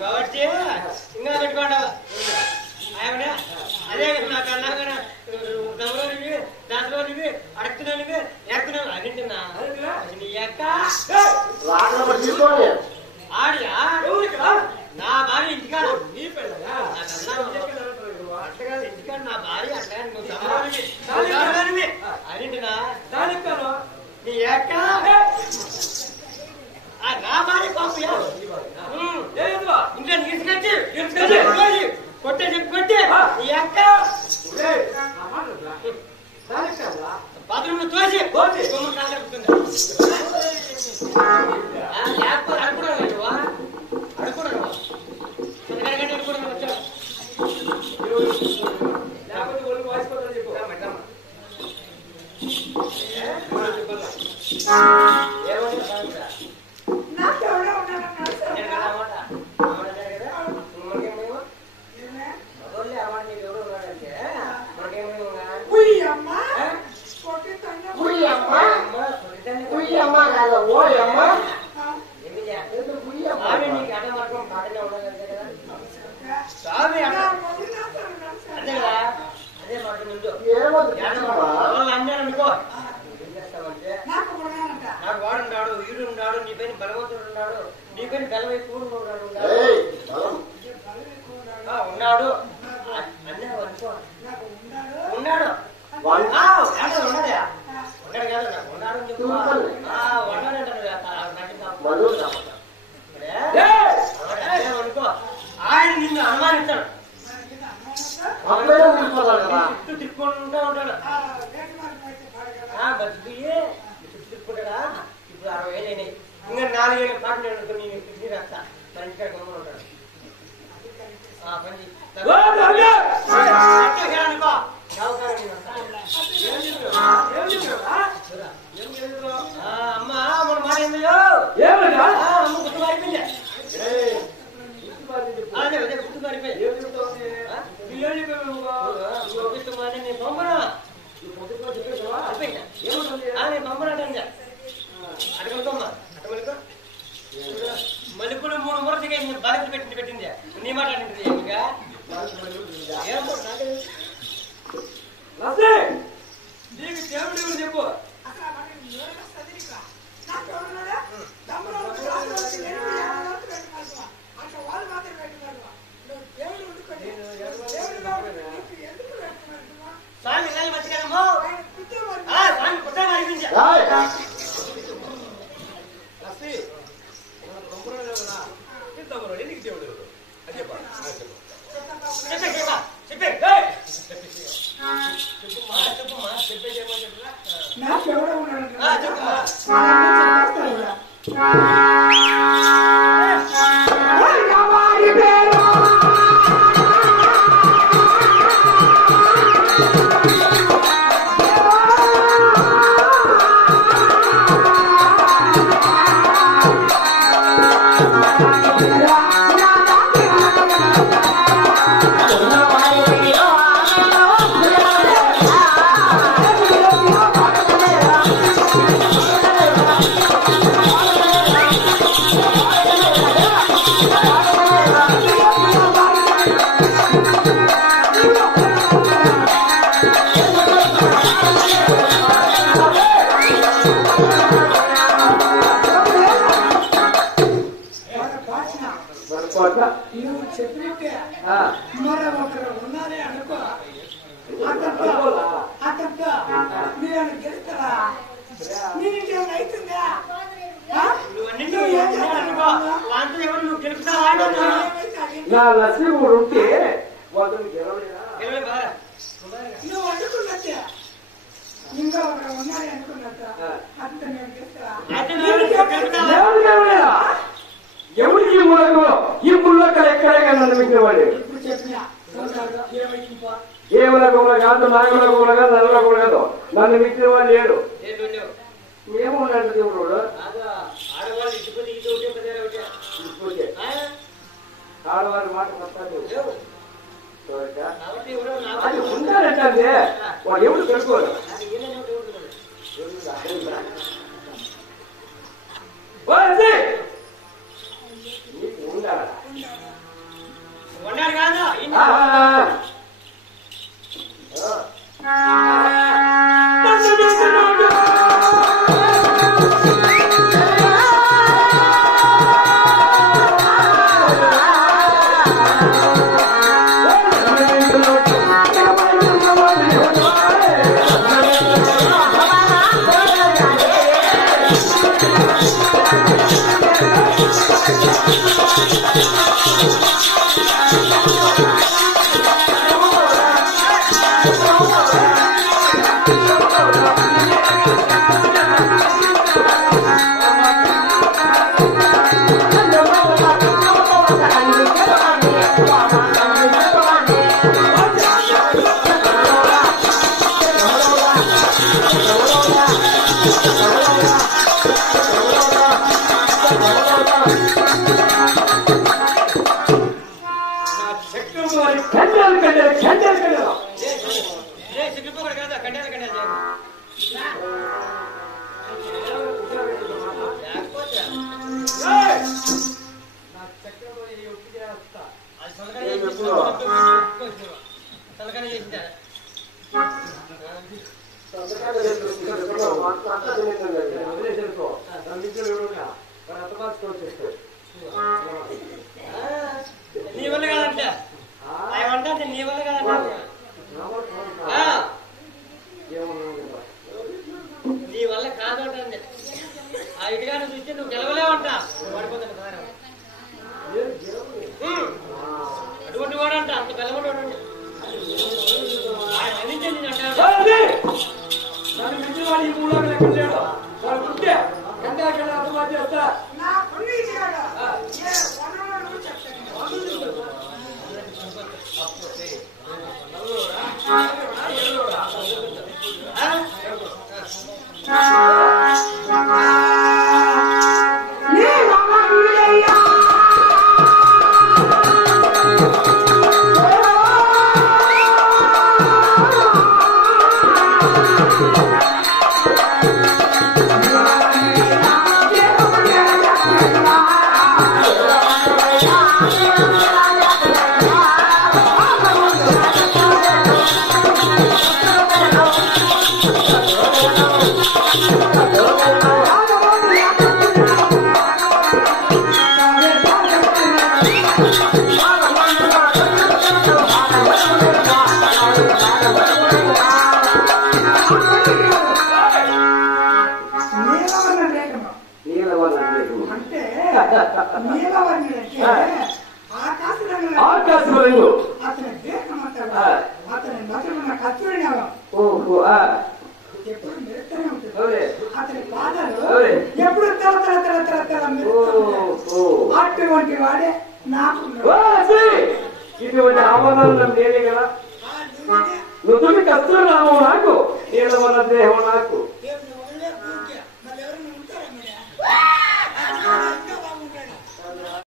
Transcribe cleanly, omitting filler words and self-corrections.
కాబట్టి ఇంకా పెట్టుకోండి అదే నాకు అన్నా దమలోనివి దాంట్లోనివి అడుగుతున్నానివి ఎడుతున్నాను అన్నింటినా నీ ఎక్క ఆడియా నా భార్య ఇంటికాడ నీ పిల్ల ఇంటికాడ నా భార్య అట్లా నువ్వు దమలోనివి అన్నింటినా నీ ఎక్క నా భార్య పంపయా ఇంకా తీసుకొచ్చి కొట్టే కొట్టి నీ ఎక్క బాత్రూమ్ తోసి లేకపోతే అడుకున్నావా అడుకున్నావా అడుకున్నాను వచ్చా లేకపోతే ఒళ్ళు వాసిపోతాను చెప్పు నాకు వాడున్నాడు వీడు ఉన్నాడు నీ పైన బలవంతుడు ఉన్నాడు నీ పైన బలమై కూడు ఉన్నాడు అన్నాడు అనుకో ఉన్నాడు ఉన్నాడా ఉన్నాడు కాదు ఉన్నాడు అని చెప్పు అనుకో ఆయన నిన్ను అనుమానిస్తాడు చుట్టూ తిప్పుకుంటూ ఉంటాడు బతికి తిప్పుకుంటాడా ఇప్పుడు 60,000 అయినాయి ఇంకా 4,000 పాటలు అనుకో నేను కిడ్నీ రాస్తా మన ఇంటికాడ గమ్మున ఉంటాడు అనుకో అమ్మా మన మాట ఏందో అమ్మ గుర్తు మారిపోయింది అదే అదే గుర్తు మారిపోయింది నేను పంపనా నేను పంపనాటంగా అడగలుకోమ్మా అడగలుకో మలుపులు 3 మురసగా బాధ్యత పెట్టింది నీ మాట్లాడింది ఇంకా నీకు దేవుడు చెప్పు స్వామి మర్చిపోయాము స్వామి పుట్ట మారింది ఎందుకు దేవుడు అని చెప్పండి నువ్వు చెప్పినట్టే మరి ఒకరు ఉన్నారే అనుకో అతనితో మీరు గెలుస్తారా నీకేమైనా అవుతుందా నా లక్ష్మణుడు ఉంటే నువ్వు అనుకున్నట్టే ఇంకా ఒకరు ఉన్నారే అనుకున్నట్ట అతను నేను గెలుస్తారా ఎవరికి ఈ ముళ్ళక్కలు ఎక్కడే నన్ను మించినవాడు ఇప్పుడు చెప్పినా ఏ గుల కాదు నాగుల గుల కాదు నల్ల గుల కాదు నన్ను మించిన వాడు లేడు ఏమన్నాడు దేవుడు ఆడవాళ్ళు మాట తప్పదు కాబట్టి ఎవరో నాకు అది ఉండాలంటే వాడు ఎవరు తెలుసుకోరు అది ఏదైనా ఒకటి ఉంటుంది. నీకు ఉండాలా ఉన్నాడు కాదు ఇన్ని సిగ్గిపోకూడదు కదా కండేలు కండేలు తలకాయ చేసిందా నీ వల్ల కాదంట ఆయన అంటే నీ వల్ల కాదంట నీ వల్ల కాదంటే ఆ ఇటుగానే చూస్తే నువ్వు గెలవలేవంట పడిపోతాను సార్ అటువంటి వాడంట అంత గెలవడు ఆయన అందించండి నన్ను మించిన వాడు ఈ మూడు లెక్కలేడు వాడు ఉంటే గంటల అందుబాటు చేస్తా ఆకాశంలో ఓహో ఎప్పుడు మెరుస్తూనే ఉంటుంది. అతని పాదాలు ఎప్పుడు తెల తెల తెల తెల తెల మెరుస్తూ అటువంటి వాడే నాకు ఇటువంటి ఆభరణాలు నేనే కదా నువ్వు కష్టం రావు